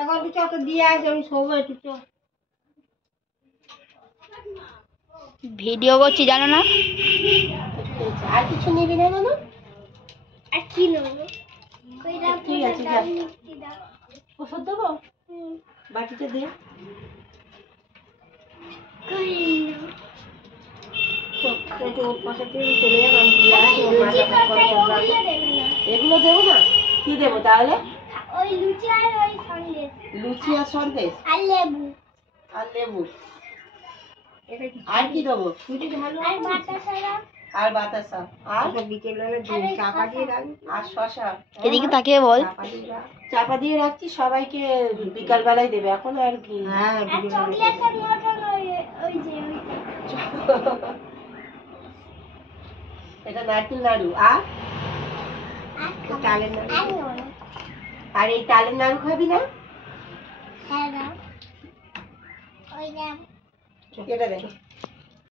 এখন কিছু একটা দিয়ে আসে, আমি শোবো একটু তো। ভিডিও করছি জানো না? আর কিছু নিবি না না? আর কি নেবো? ঠিক আছে, যা। ওষুধ দেবো? বাটিতে দে। এগুলো দেবো না? কি দেবো তাহলে? ওই লুচি আর ওই সন্দেশ। লুচি আর সন্দেশ আর লেবু। আর লেবু। আর কি দেবো? আর বাতাসা। আর বাতাসা। আর বিকেলবেলা চাপা দিয়ে রাখবি। আর শশা। এদিকে তাকিয়ে বল। চাপা দিয়ে রাখছি, সবাইকে বিকাল বেলায় দেবে। এখন আর কি? হ্যাঁ, আর চকলেটের মতন ওই যে ওইটা। এটা নারকেল নাড়ু। আর তালের নাড়ু। আর এই তালের নাড়ু খাবি না? হ্যাঁ না। ওই না। এটা দে।